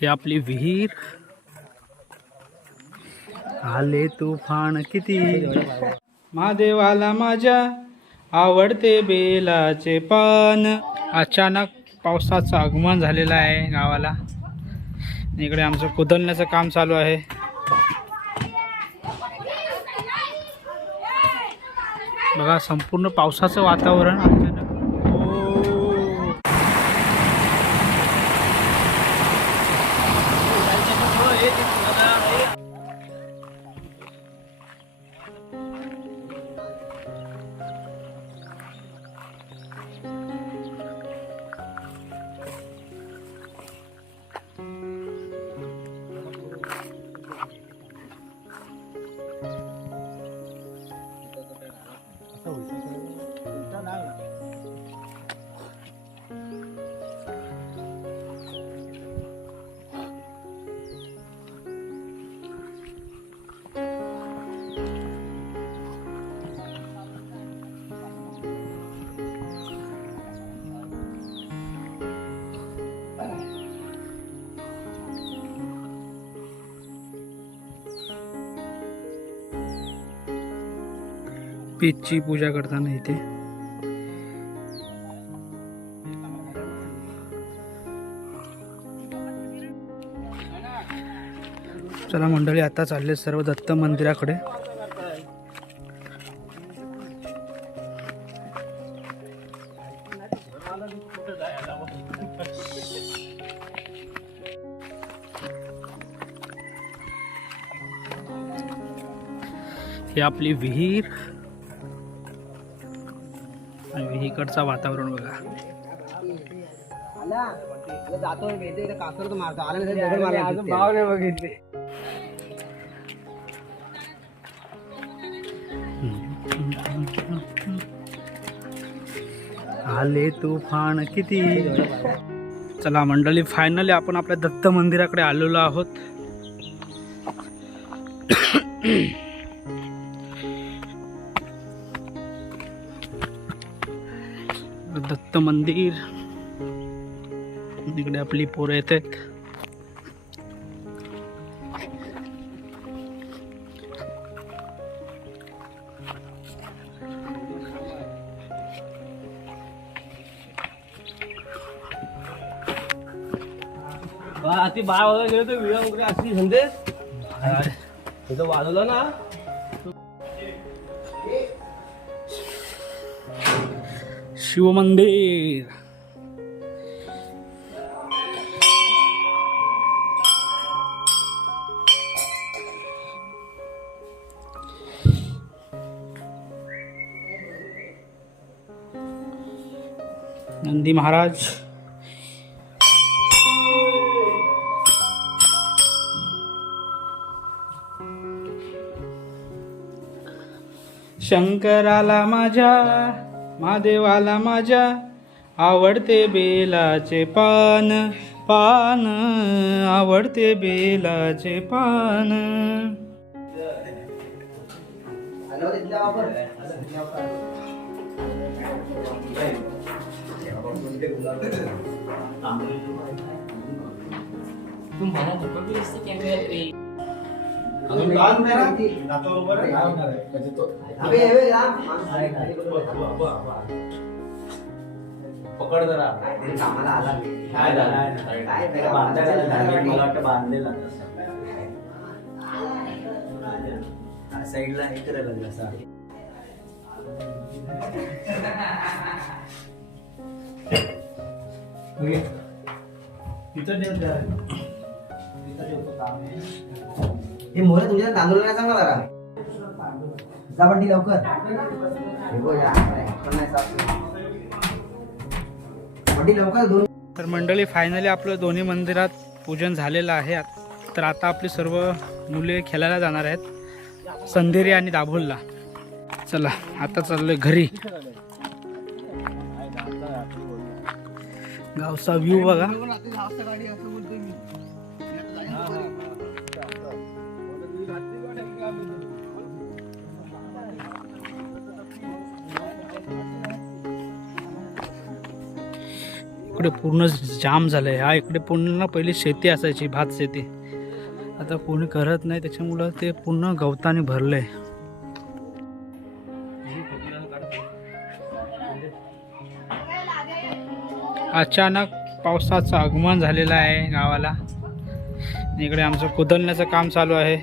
ही आपली विहीर. आले तुफान किती? महादेवाला माझ्या आवडते बेलाचे पान. अचानक पावसाचं आगमन झालेलं आहे गावाला. इकडे आमचं कुदलण्याचं काम चालू आहे. बघा संपूर्ण पावसाचं वातावरण. पीचची पूजा करताना इथे. चला मंडळी आता चालले सर्व दत्त मंदिराकडे. ही आपली विहीर आणि विहीकडचा वातावरण बघा. बघितले. आले तुफान किती? चला मंडळी फायनली आपण आपल्या दत्त मंदिराकडे आलेलो आहोत. दत्त मंदिर. इकडे आपली पोरं येत आहेत ती बाळ वगैरे गेलो तर व्हिडिओ वगैरे असली तिथं वाजवलं ना. शिवमंदिर नंदी महाराज. शंकराला माझ्या महादेवाला माझ्या आवडते बेलाचे पान पान आवडते बेलाचे पान. पकड जरा. काय झालं? मला वाटतं बांधलेला साईडला हे करायला लागलं असं. हे मोरे तुमच्या तांदूळ नाही सांगा जरा. जा बंटी लवकर. हे बघ, या, पण नाही साफ. बंटी लवकर दोन तर मंडळी फायनली आपलं दोन्ही मंदिरात पूजन झालेलं आहे. तर आता आपली सर्व मुले खेळायला जाणार आहेत. संधेरी आणि दाभोलला. चला आता चाललोय घरी. गावचा व्ह्यू बघा. इकडे पूर्ण जाम झालं आहे हा इकडे पूर्ण पहिली शेती असायची भात शेती. आता कोणी करत नाही त्याच्यामुळं ते पूर्ण गवताने भरलं आहे अचानक पावसाचं आगमन झालेलं आहे गावाला. इकडे आमचं कुदलण्याचं काम चालू आहे.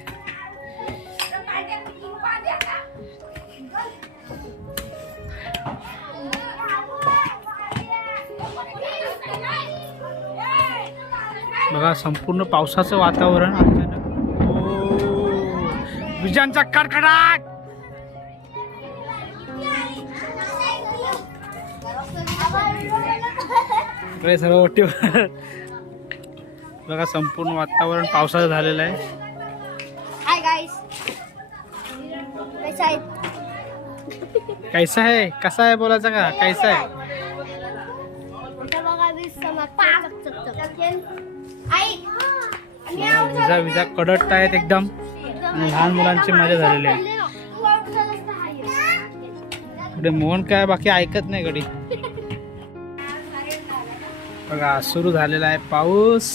बघा संपूर्ण पावसाचं वातावरण अचानक. विजांचा कडकडाट! इकडे सर्व ओटीवर बघा संपूर्ण वातावरण पावसाचं झालेलं आहे. कैसा आहे कसा आहे बोलायचं का कैसा आहे विजा विजा कडट आहेत एकदम. आणि लहान मुलांची मजा झालेली आहे. इकडे मोहन काय बाकी ऐकत नाही गडी बघा सुरू झालेला आहे पाऊस.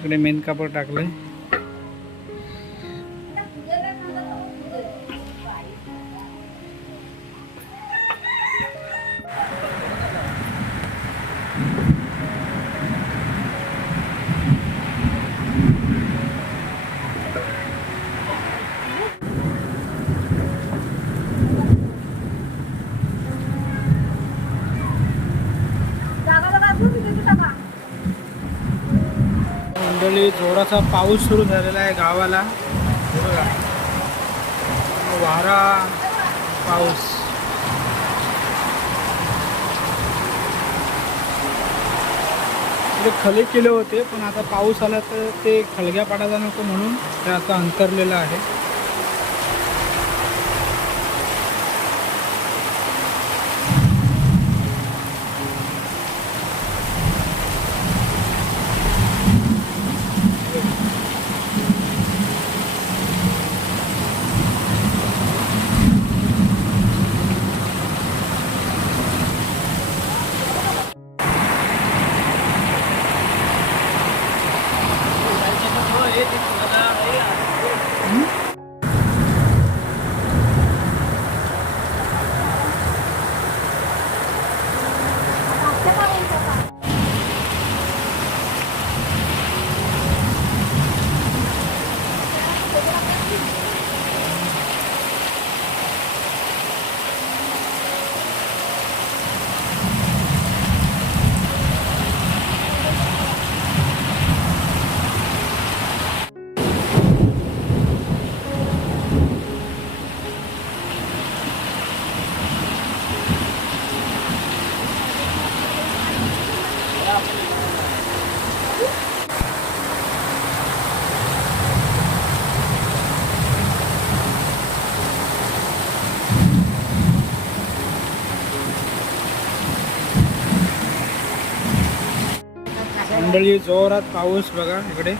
इकडे मेन कापड टाकलंय. मंडळी जोराचा पाऊस सुरू झालेला आहे गावाला. बघा. वारा पाऊस. खले केले होते पण आता पाऊस आला तर ते खलग्या पाडायला नको म्हणून ते आता अंतरलेलं आहे. you. मंडळी जोरात पाऊस बघा इकडे.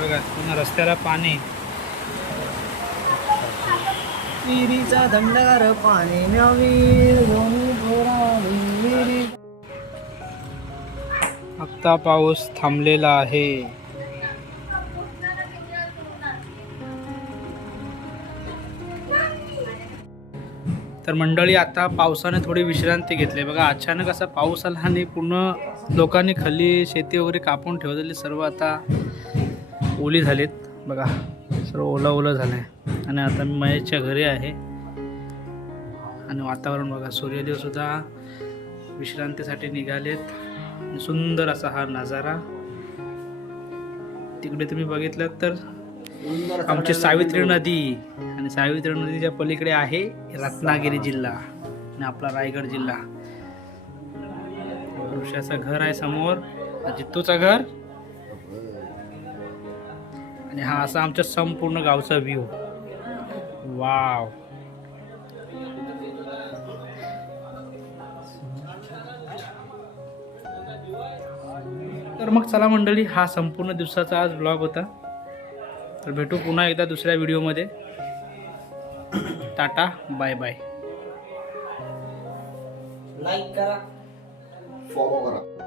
बघा पुन्हा रस्त्याला पाणी. विहिरीचा धंडगार पाणी नवी विहिरी. आत्ता पाऊस थांबलेला आहे. तर मंडळी आता पावसाने थोडी विश्रांती घेतली. बघा अचानक असा पाऊस आला आणि पूर्ण लोकांनी खाली शेती वगैरे कापून ठेवलेली सर्व आता ओली झालीत. बघा सर्व ओलं ओलं झालं आहे आणि आता मी महेशच्या घरी आहे. आणि वातावरण बघा सूर्यदेवसुद्धा विश्रांतीसाठी निघालेत. सुंदर असा हा नजारा. तिकडे तुम्ही बघितलं तर आमची सावित्री नदी आणि सावित्री नदीच्या पलीकडे आहे रत्नागिरी जिल्हा आणि आपला रायगड जिल्हा. वृक्षाचं घर आहे समोर जित्तूचं घर. आणि हा असा आमच्या संपूर्ण गावचा व्ह्यू वाव तर मग चला मंडळी हा संपूर्ण दिवसाचा आज ब्लॉग होता. तर भेटू पुन्हा एकदा दुसऱ्या व्हिडिओमध्ये. Tata bye bye. लाईक करा. फॉलो करा.